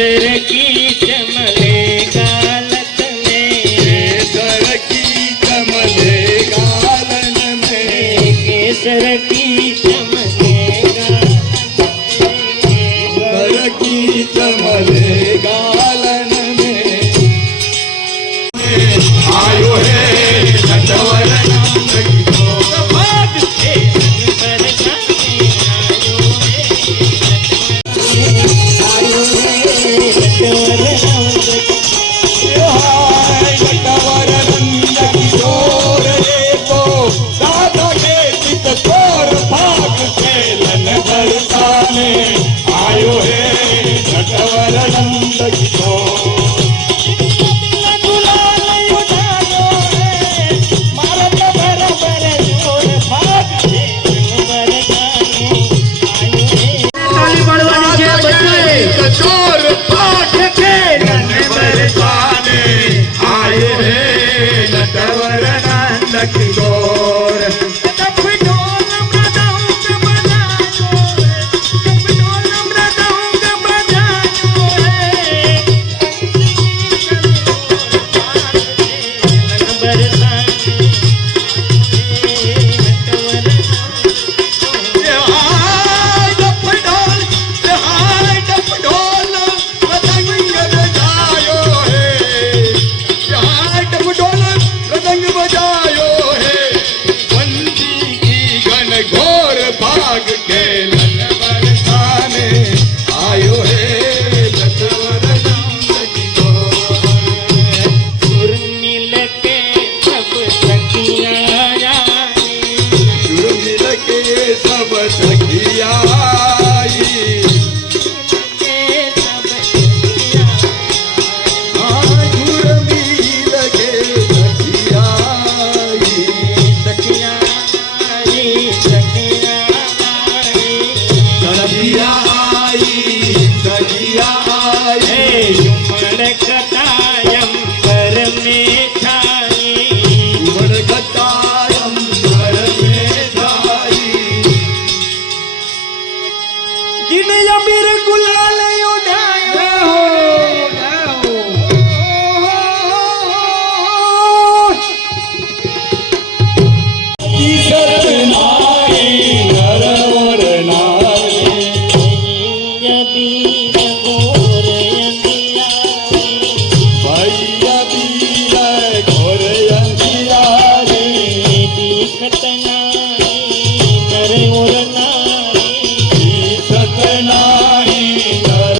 केसर की चमले गालन में, केसर की चमले गालन में, केसर की चमले केसर की चमले गालन में आयो है नटवर नंद किशोर। भाग से बरसाने आयो है नटवर नंद नटवर नंद किशोर रे तो दादा के चित चोर भाग खेलन बरसाने आयो है नटवर नंद किशोर। चोर भाग खेलन बरसाने आए हैं नटवर नंद किशोर। घोर भाग खेलन बरसाने आयो है नटवर नंद किशोर। मिल के सब सखिया मिल के सब सखिया आई, झुर मिल के सखिया आई, सखिया आई, सखिया आई। झुमर कथा